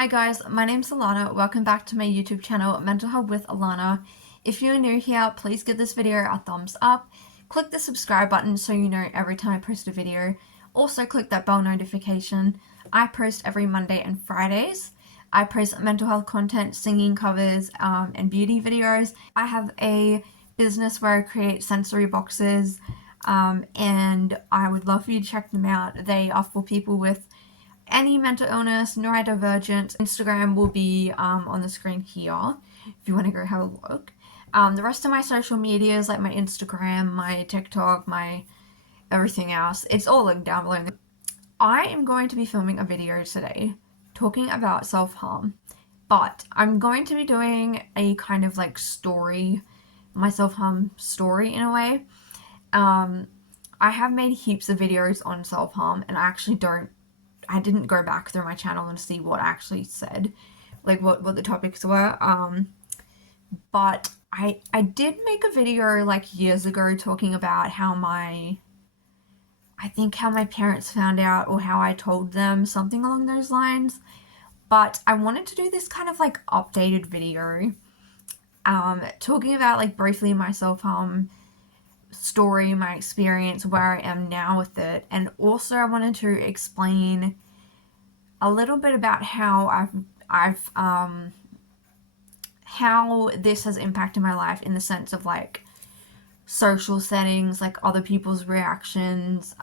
Hi guys, my name's Alana. Welcome back to my YouTube channel, Mental Health with Alana. If you're new here, please give this video a thumbs up. Click the subscribe button so you know every time I post a video. Also click that bell notification. I post every Monday and Fridays. I post mental health content, singing covers, and beauty videos. I have a business where I create sensory boxes, and I would love for you to check them out. They are for people with any mental illness, neurodivergent. Instagram will be on the screen here if you want to go have a look. The rest of my social medias, like my Instagram, my TikTok, my everything else, it's all linked down below. I am going to be filming a video today talking about self-harm, but I'm going to be doing a kind of like story, my self-harm story in a way. I have made heaps of videos on self-harm, and I didn't go back through my channel and see what I actually said, like what the topics were. But I did make a video like years ago talking about how my parents found out, or how I told them, something along those lines. But I wanted to do this kind of like updated video, talking about like briefly my self-harm story, my experience, where I am now with it, and also I wanted to explain a little bit about how how this has impacted my life in the sense of like social settings, like other people's reactions,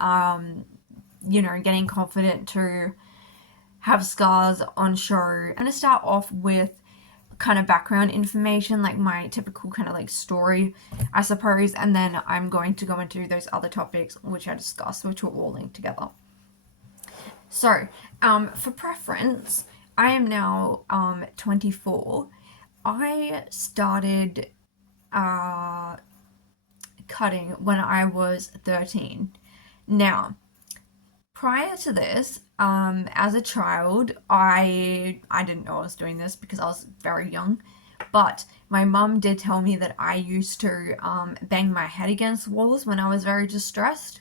getting confident to have scars on show. I'm gonna start off with kind of background information, like my typical kind of like story, I suppose, and then I'm going to go into those other topics which I discussed, which will all link together. So, for preference, I am now 24. I started cutting when I was 13. Now, prior to this, as a child, I didn't know I was doing this because I was very young, but my mum did tell me that I used to bang my head against walls when I was very distressed.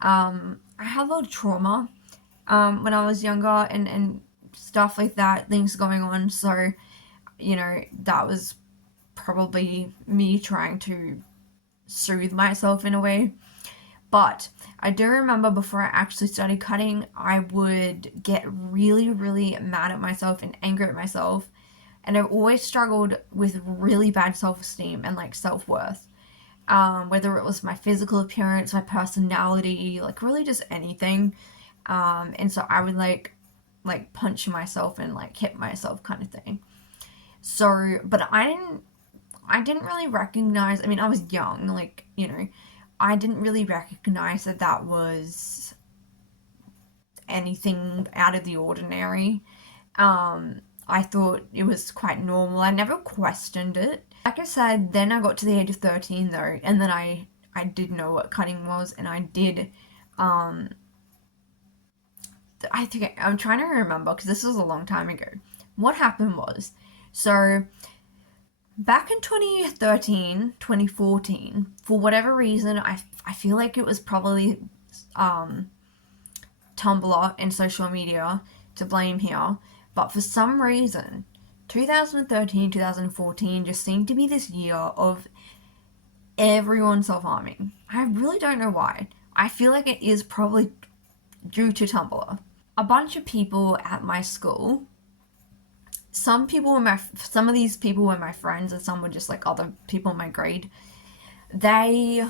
I had a lot of trauma when I was younger, and stuff like that, things going on, so, that was probably me trying to soothe myself in a way. But I do remember before I actually started cutting, I would get really, really mad at myself and angry at myself. And I've always struggled with really bad self-esteem and like self-worth. Whether it was my physical appearance, my personality, like really just anything. And so I would like punch myself and like hit myself kind of thing. So, but I didn't really recognize, I was young, I didn't really recognize that that was anything out of the ordinary. I thought it was quite normal. I never questioned it. Like I said, then I got to the age of 13 though, and then I did know what cutting was, and I did, I'm trying to remember because this was a long time ago. What happened was, so back in 2013, 2014, for whatever reason, I feel like it was probably Tumblr and social media to blame here, but for some reason, 2013, 2014 just seemed to be this year of everyone self-harming. I really don't know why. I feel like it is probably due to Tumblr. A bunch of people at my school, some of these people were my friends, and some were just like other people in my grade. They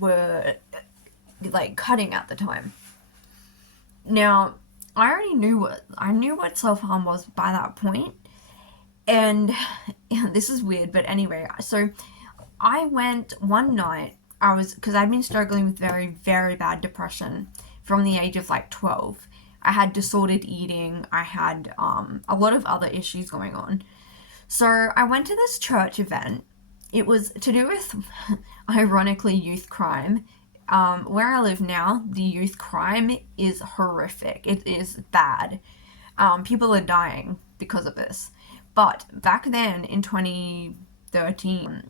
were like cutting at the time. Now, I knew what self-harm was by that point, and this is weird, but anyway, so I went one night, because I'd been struggling with very, very bad depression from the age of like 12. I had disordered eating, I had a lot of other issues going on. So I went to this church event. It was to do with, ironically, youth crime. Where I live now, the youth crime is horrific. It is bad. People are dying because of this. But back then, in 2013,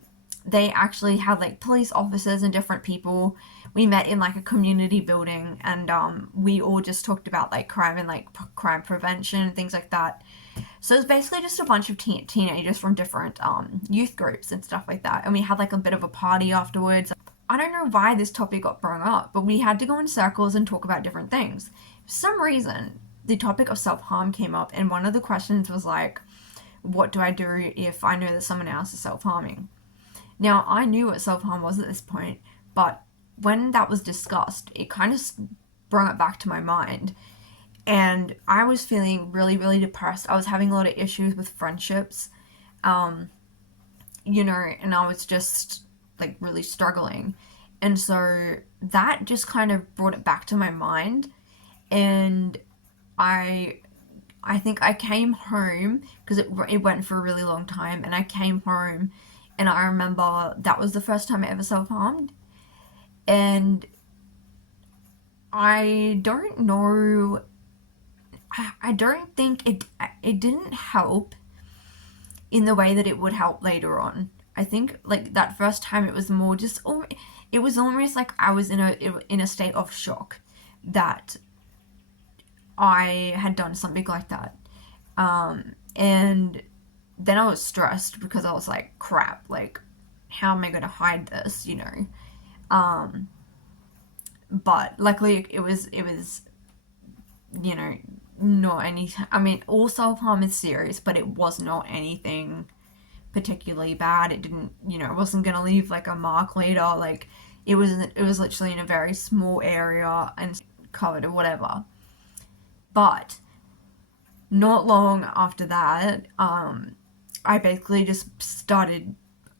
they actually had like police officers and different people we met in like a community building, and we all just talked about like crime and like crime prevention and things like that. So it's basically just a bunch of teenagers from different youth groups and stuff like that. And we had like a bit of a party afterwards. I don't know why this topic got brought up, but we had to go in circles and talk about different things. For some reason, the topic of self-harm came up, and one of the questions was like, what do I do if I know that someone else is self-harming? Now, I knew what self-harm was at this point, but when that was discussed, it kind of brought it back to my mind. And I was feeling really, really depressed. I was having a lot of issues with friendships, you know, and I was just like really struggling. And so that just kind of brought it back to my mind. And I I think I came home because it went for a really long time, and I came home and I remember that was the first time I ever self-harmed. And I don't know, I don't think it didn't help in the way that it would help later on. I think like that first time it was more just, it was almost like I was in a state of shock that I had done something like that. And then I was stressed because I was like, crap, like, how am I going to hide this, you know? But luckily it was, you know, not any, I mean, all self-harm is serious, but it was not anything particularly bad. It didn't, you know, it wasn't going to leave like a mark later. Like, it was literally in a very small area and covered or whatever. But not long after that, I basically just started.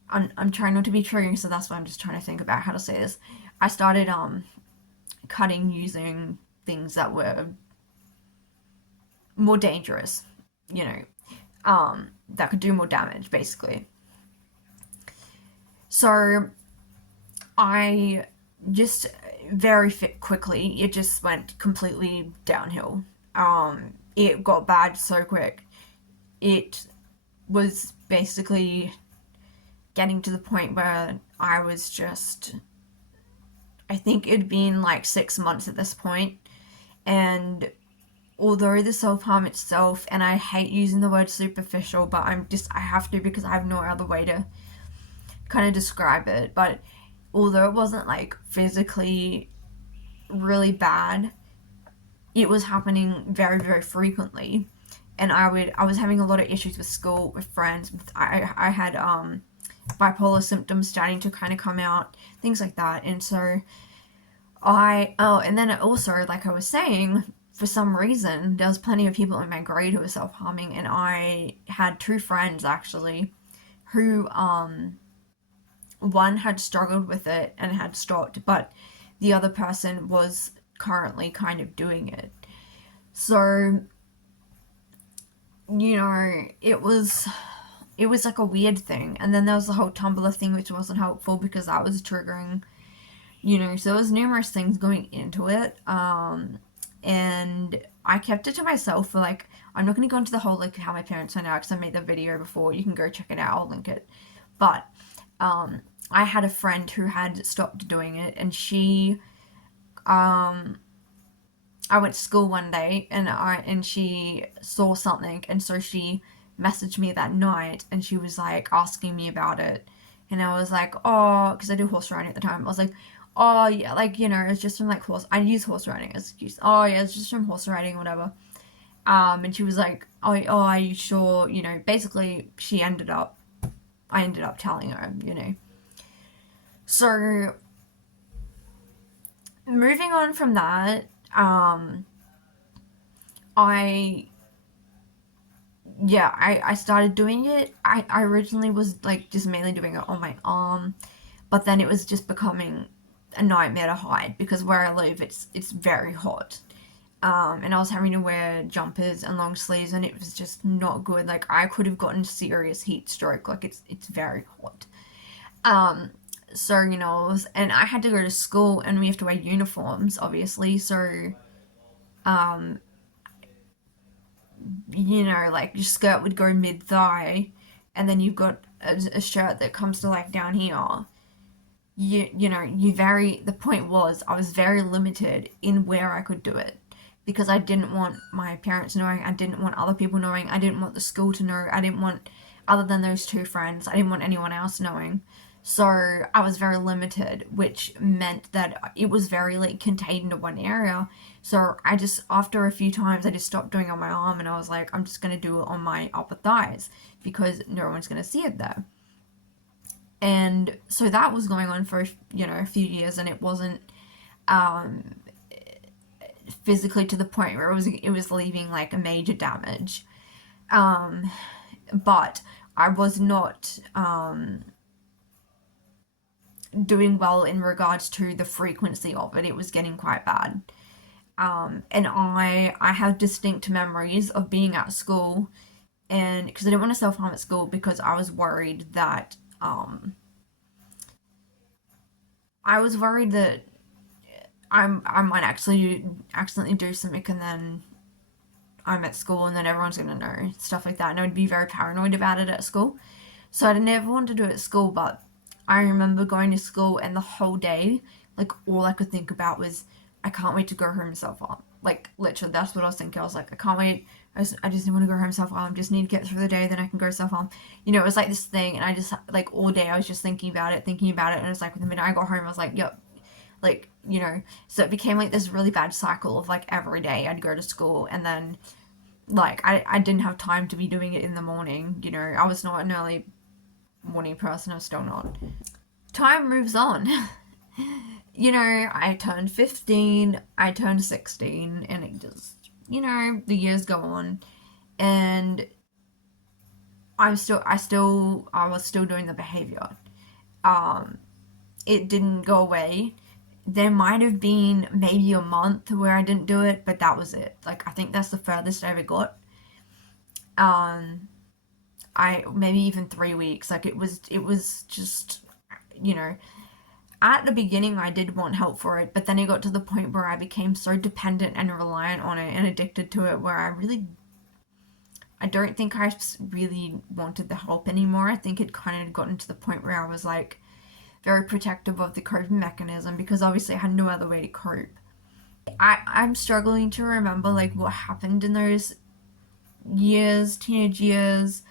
I'm trying not to be triggering, so that's why I'm just trying to think about how to say this. I started cutting using things that were more dangerous, you know, that could do more damage, basically. So I just very quickly, it just went completely downhill. It got bad so quick. It was basically getting to the point where I was just, I think it'd been like 6 months at this point, and although the self-harm itself, and I hate using the word superficial, but I have to because I have no other way to kind of describe it, but although it wasn't like physically really bad, it was happening very, very frequently. And I was having a lot of issues with school, with friends. I had bipolar symptoms starting to kind of come out, things like that. And so and then also, like I was saying, for some reason, there was plenty of people in my grade who were self-harming, and I had two friends actually who, one had struggled with it and had stopped, but the other person was currently kind of doing it. So, you know, it was like a weird thing. And then there was the whole Tumblr thing, which wasn't helpful because that was triggering, you know, so there was numerous things going into it. And I kept it to myself for like, I'm not going to go into the whole like how my parents are now because I made the video before. You can go check it out. I'll link it. But I had a friend who had stopped doing it, and I went to school one day, and she saw something, and so she messaged me that night, and she was like asking me about it, and I was like, oh, because I do horse riding at the time. I was like, oh yeah, like, you know, it's just from like I use horse riding as excuse. Oh yeah, it's just from horse riding or whatever. And she was like, oh, are you sure? You know, basically, I ended up telling her, you know. So moving on from that, I yeah, I started doing it. I originally was like just mainly doing it on my arm, but then it was just becoming a nightmare to hide because where I live it's very hot. And I was having to wear jumpers and long sleeves, and it was just not good. Like, I could have gotten serious heat stroke. Like, it's very hot. So, you know, and I had to go to school, and we have to wear uniforms, obviously. So, you know, like your skirt would go mid thigh, and then you've got a shirt that comes to like down here. the point was I was very limited in where I could do it because I didn't want my parents knowing, I didn't want other people knowing, I didn't want the school to know, I didn't want, other than those two friends, I didn't want anyone else knowing. So I was very limited, which meant that it was very like contained into one area. So I just, after a few times, I just stopped doing it on my arm and I was like, I'm just going to do it on my upper thighs because no one's going to see it there. And so that was going on for a few years, and it wasn't physically to the point where it was leaving like a major damage. But I was not doing well in regards to the frequency of it. It was getting quite bad. And I have distinct memories of being at school, and because I didn't want to self-harm at school because I was worried that I might actually accidentally do something, and then I'm at school and then everyone's gonna know, stuff like that, and I would be very paranoid about it at school. So I never wanted to do it at school, but I remember going to school and the whole day, like, all I could think about was, I can't wait to go home self-harm. Like, literally, that's what I was thinking. I was like, I can't wait. I just want to go home self-harm. Just need to get through the day, then I can go self-harm. It was like this thing, and I just, like, all day I was just thinking about it, and it was like, the minute I got home, I was like, yep. Like, so it became like this really bad cycle of like every day I'd go to school, and then like I didn't have time to be doing it in the morning. I was not an early morning person. I'm still not. Time moves on. I turned 15, I turned 16, and it just, the years go on, and I was still doing the behavior. It didn't go away. There might have been maybe a month where I didn't do it, but that was it. Like, I think that's the furthest I ever got. I maybe even 3 weeks. Like, it was just, at the beginning I did want help for it, but then it got to the point where I became so dependent and reliant on it and addicted to it, where I don't think I really wanted the help anymore. I think it kind of gotten to the point where I was like very protective of the coping mechanism, because obviously I had no other way to cope. I'm struggling to remember like what happened in those years, teenage years.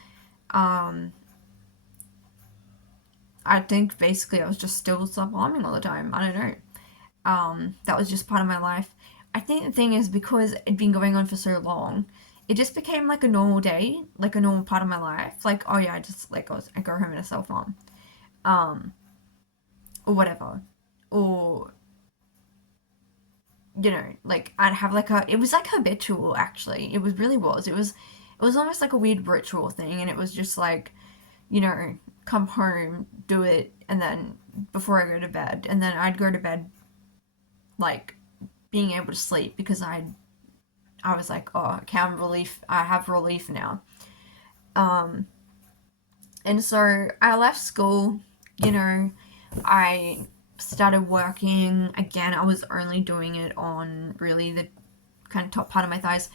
I think basically I was just still self-harming all the time. I don't know. That was just part of my life. I think the thing is, because it'd been going on for so long, it just became like a normal day, like a normal part of my life. Like, oh yeah, I go home and I self-harm. Or whatever. Or, like I'd have like it was like habitual, actually. It was almost like a weird ritual thing, and it was just like, come home, do it, and then before I go to bed, and then I'd go to bed like being able to sleep, because I was like, oh, okay, I have relief now. And so I left school, I started working again. I was only doing it on really the kind of top part of my thighs.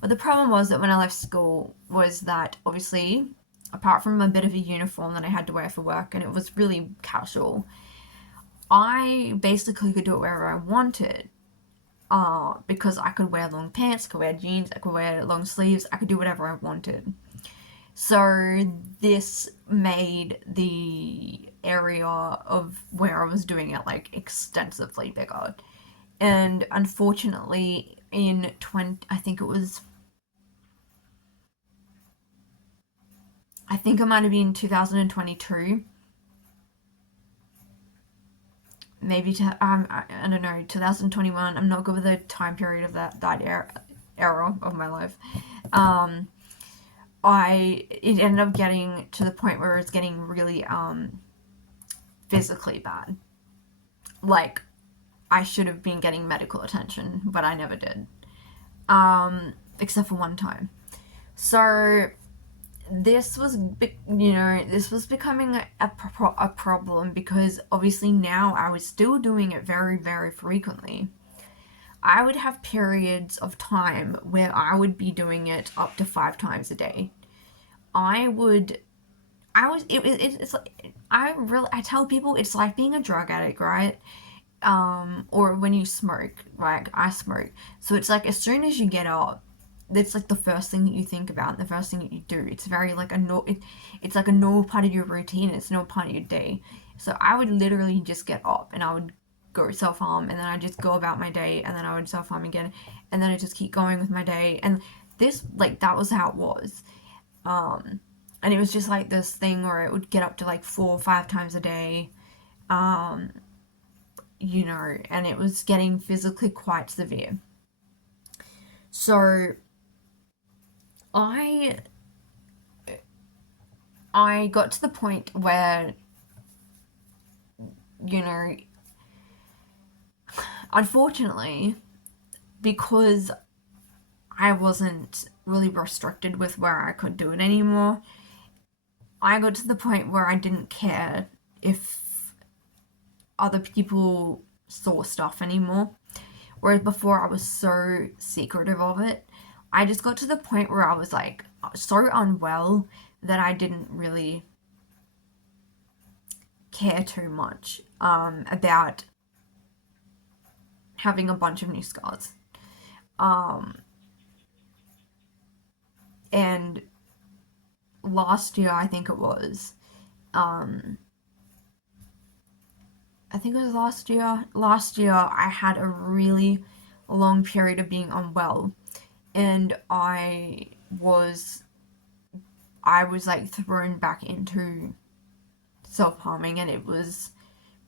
But the problem was that when I left school was that, obviously, apart from a bit of a uniform that I had to wear for work, and it was really casual, I basically could do it wherever I wanted. Because I could wear long pants, I could wear jeans, I could wear long sleeves, I could do whatever I wanted. So this made the area of where I was doing it like extensively bigger. And unfortunately, I think it might have been 2022, maybe I don't know, 2021. I'm not good with the time period of that era of my life. It ended up getting to the point where it's getting really physically bad. Like, I should have been getting medical attention, but I never did. Except for one time. So this was becoming a problem, because obviously now I was still doing it very, very frequently. I would have periods of time where I would be doing it up to 5 times a day. I it's like, I tell people it's like being a drug addict, right? Or when you smoke, like I smoke. So it's like as soon as you get up, that's like the first thing that you think about, the first thing that you do. It's very like it's like a normal part of your routine. It's no part of your day. So I would literally just get up and I would go self harm, and then I just go about my day, and then I would self harm again, and then I just keep going with my day. And this like that was how it was. And it was just like this thing where it would get up to like 4 or 5 times a day. You know, and it was getting physically quite severe. So I got to the point where, you know, unfortunately, because I wasn't really restricted with where I could do it anymore, I got to the point where I didn't care if other people saw stuff anymore. Whereas before I was so secretive of it. I just got to the point where I was like so unwell that I didn't really care too much about having a bunch of new scars. And last year, I think it was, last year I had a really long period of being unwell, and I was like thrown back into self-harming, and it was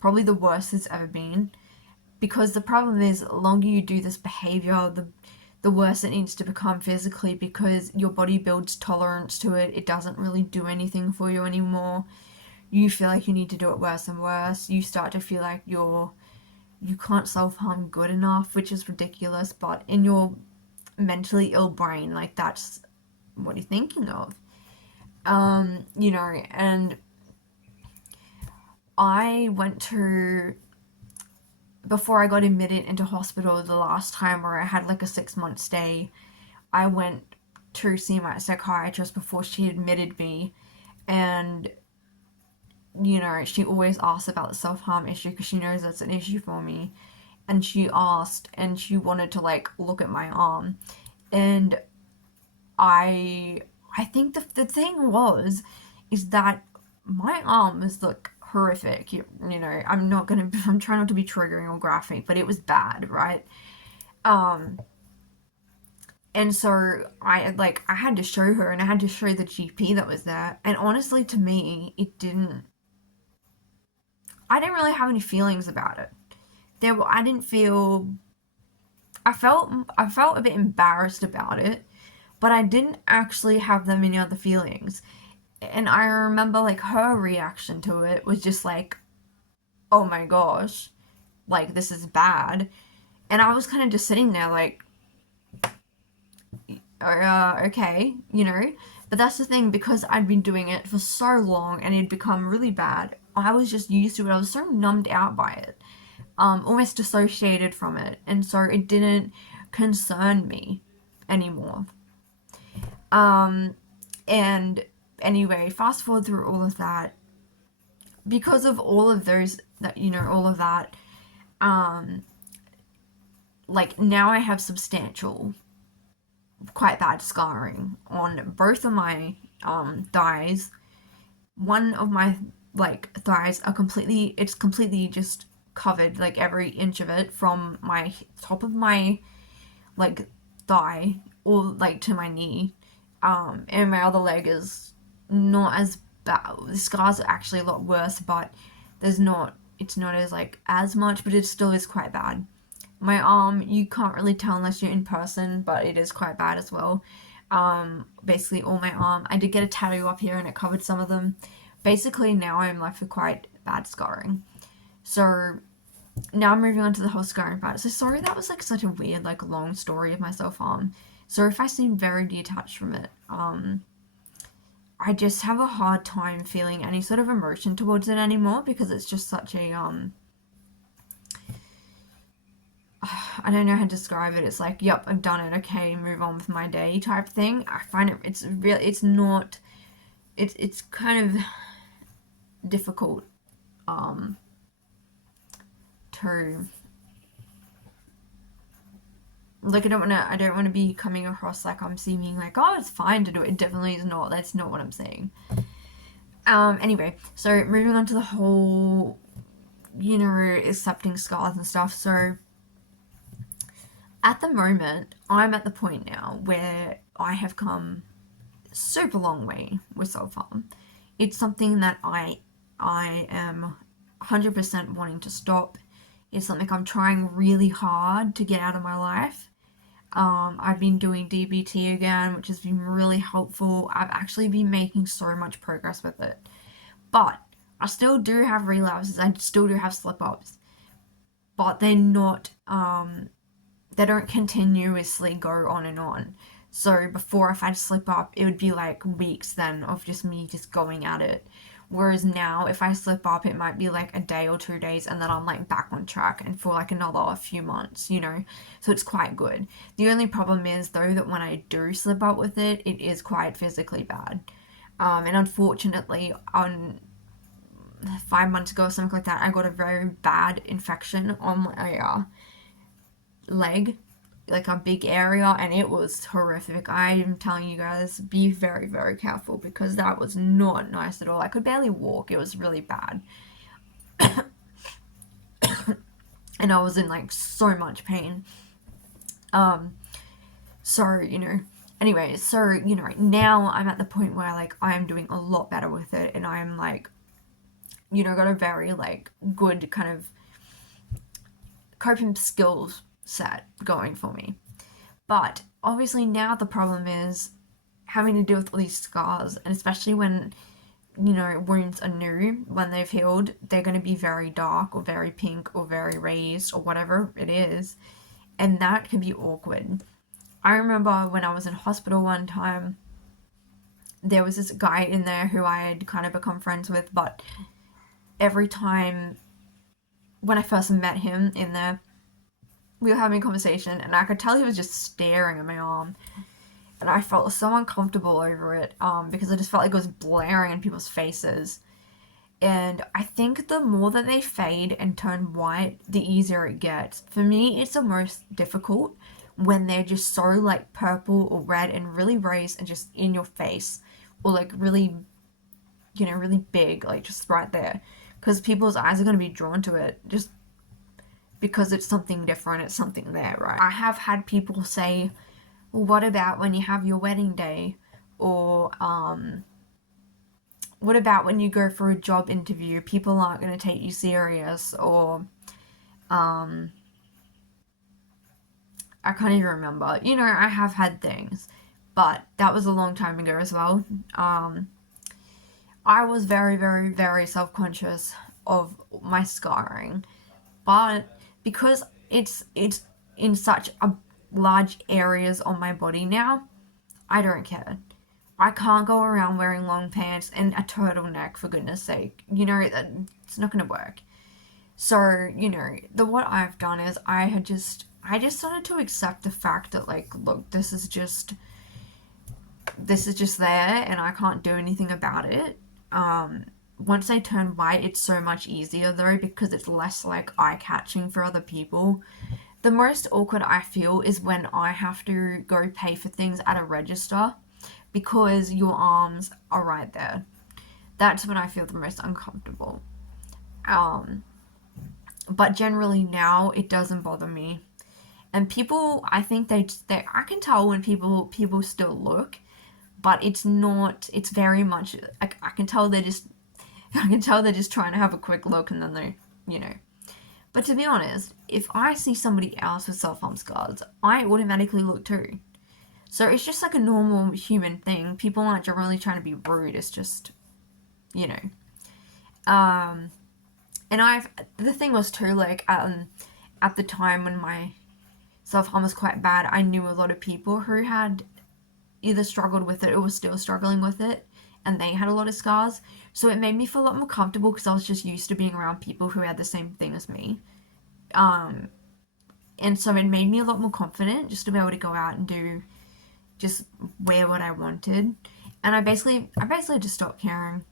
probably the worst it's ever been, because the problem is the longer you do this behavior, the worse it needs to become physically, because your body builds tolerance to it. It doesn't really do anything for you anymore. You feel like you need to do it worse and worse. You start to feel like you can't self-harm good enough, which is ridiculous, but in your mentally ill brain, like, that's what you're thinking of. You know, and I went to, before I got admitted into hospital the last time, where I had like a 6-month stay, I went to see my psychiatrist before she admitted me, and you know, she always asks about the self-harm issue because she knows that's an issue for me. And she asked, and she wanted to like look at my arm, and I think the thing is that my arm is like horrific. You know, I'm trying not to be triggering or graphic, but it was bad, right? And so I had to show her, and I had to show the GP that was there, and honestly, to me, I didn't really have any feelings about it. I didn't feel, I felt a bit embarrassed about it, but I didn't actually have that many other feelings. And I remember like her reaction to it was just like, oh my gosh, like this is bad. And I was kind of just sitting there like, okay, you know. But that's the thing, because I'd been doing it for so long and it'd become really bad, I was just used to it. I was so numbed out by it, almost dissociated from it, and so it didn't concern me anymore. And anyway, fast forward through all of that, because of all of those, that, you know, all of that, like now I have substantial, quite bad scarring on both of my thighs. One of my like thighs are completely just covered, like every inch of it, from my top of my like thigh all like to my knee. And my other leg is not as bad. The scars are actually a lot worse, but it's not as like as much, but it still is quite bad. My arm, you can't really tell unless you're in person, but it is quite bad as well. Basically all my arm. I did get a tattoo up here and it covered some of them. Basically now I'm left with quite bad scarring. So now I'm moving on to the whole scarring part. So sorry, that was like such a weird, like long story of my self-harm. So if I seem very detached from it, I just have a hard time feeling any sort of emotion towards it anymore, because it's just such a, I don't know how to describe it. It's like, yep, I've done it, okay, move on with my day type thing. I find it's kind of, difficult to, like, I don't want to be coming across like I'm seeming like, oh, it's fine to do it. It definitely is not. That's not what I'm saying. Anyway, so moving on to the whole, you know, accepting scars and stuff. So at the moment, I'm at the point now where I have come super long way with self-harm. It's something that I am 100% wanting to stop. It's something I'm trying really hard to get out of my life. I've been doing DBT again, which has been really helpful. I've actually been making so much progress with it. But I still do have relapses. I still do have slip-ups. But they're not, they don't continuously go on and on. So before, if I'd slip up, it would be like weeks then of just me just going at it. Whereas now, if I slip up, it might be like a day or 2 days, and then I'm like back on track, and for like another few months, you know? So it's quite good. The only problem is, though, that when I do slip up with it, it is quite physically bad. And unfortunately, on 5 months ago or something like that, I got a very bad infection on my leg, like a big area, and it was horrific. I am telling you guys, be very, very careful, because that was not nice at all. I could barely walk. It was really bad. And I was in like so much pain. So, you know, anyway, so, you know, now I'm at the point where like I am doing a lot better with it, and I'm like, you know, got a very like good kind of coping skills set going for me. But obviously now the problem is having to deal with all these scars, and especially when, you know, wounds are new, when they've healed, they're going to be very dark or very pink or very raised or whatever it is, and that can be awkward. I remember when I was in hospital one time, there was this guy in there who I had kind of become friends with, but every time when I first met him in there, we were having a conversation, and I could tell he was just staring at my arm, and I felt so uncomfortable over it, because I just felt like it was blaring in people's faces. And I think the more that they fade and turn white, the easier it gets. For me, it's the most difficult when they're just so like purple or red and really raised and just in your face, or like really, you know, really big, like just right there, because people's eyes are going to be drawn to it just because it's something different, it's something there, right? I have had people say, well, what about when you have your wedding day? Or, what about when you go for a job interview? People aren't going to take you serious. Or, I can't even remember. You know, I have had things, but that was a long time ago as well. I was very, very, very self-conscious of my scarring, but because it's in such a large areas on my body now, I don't care. I can't go around wearing long pants and a turtleneck, for goodness sake. You know, it's not gonna work. So, you know, what I've done is I just started to accept the fact that, like, look, this is just there, and I can't do anything about it. Once they turn white, it's so much easier though, because it's less like eye-catching for other people. The most awkward I feel is when I have to go pay for things at a register because your arms are right there. That's when I feel the most uncomfortable. But generally now it doesn't bother me. And people, I think I can tell when people still look, but it's not. It's very much. I can tell they're just. I can tell they're just trying to have a quick look, and then they, you know. But to be honest, if I see somebody else with self-harm scars, I automatically look too. So it's just like a normal human thing. People aren't generally trying to be rude. It's just, you know. And the thing was too, like, at the time when my self-harm was quite bad, I knew a lot of people who had either struggled with it or were still struggling with it, and they had a lot of scars. So it made me feel a lot more comfortable, because I was just used to being around people who had the same thing as me. And so it made me a lot more confident just to be able to go out and just wear what I wanted. And I basically just stopped caring,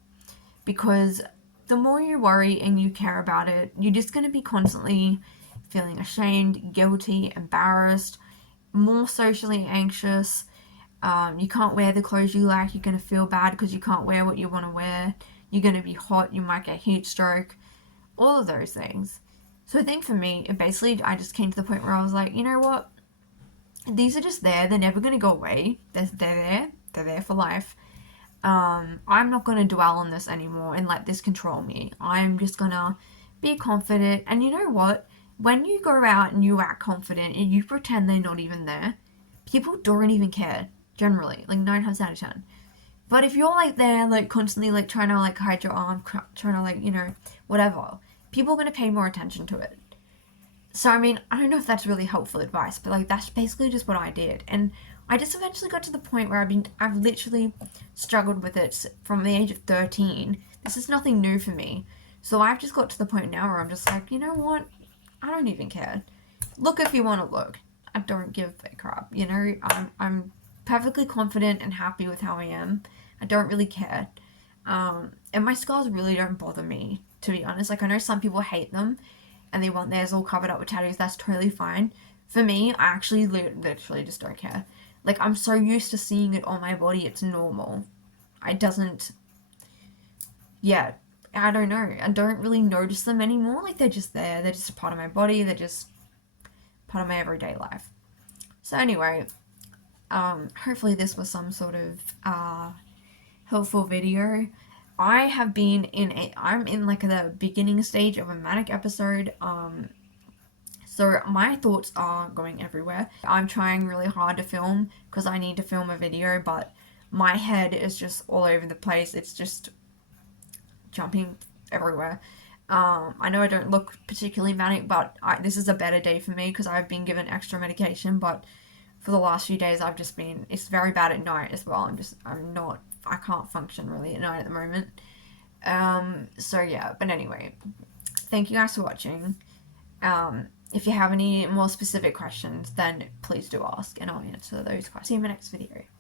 because the more you worry and you care about it, you're just going to be constantly feeling ashamed, guilty, embarrassed, more socially anxious. You can't wear the clothes you like. You're going to feel bad because you can't wear what you want to wear. You're going to be hot. You might get heat stroke. All of those things. So I think for me, I just came to the point where I was like, you know what? These are just there. They're never going to go away. They're there. They're there for life. I'm not going to dwell on this anymore and let this control me. I'm just going to be confident. And you know what? When you go out and you act confident and you pretend they're not even there, people don't even care, generally. Like 9 times out of 10. But if you're like there, like constantly like trying to like hide your arm, trying to like, you know, whatever, people are going to pay more attention to it. So, I mean, I don't know if that's really helpful advice, but like that's basically just what I did. And I just eventually got to the point where I've literally struggled with it from the age of 13. This is nothing new for me. So I've just got to the point now where I'm just like, you know what? I don't even care. Look if you want to look. I don't give a crap. You know, I'm perfectly confident and happy with how I am. I don't really care. And my scars really don't bother me, to be honest. Like, I know some people hate them and they want theirs all covered up with tattoos. That's totally fine. For me, I actually literally just don't care. Like, I'm so used to seeing it on my body, it's normal. Yeah, I don't know. I don't really notice them anymore. Like, they're just there. They're just a part of my body. They're just part of my everyday life. So anyway, hopefully this was some sort of helpful video. I'm in like the beginning stage of a manic episode. So my thoughts are going everywhere. I'm trying really hard to film because I need to film a video, but my head is just all over the place. It's just jumping everywhere. I know I don't look particularly manic, but this is a better day for me because I've been given extra medication, but for the last few days it's very bad at night as well. I can't function really at night at the moment. So yeah, but anyway, thank you guys for watching. If you have any more specific questions, then please do ask and I'll answer those questions. See you in my next video.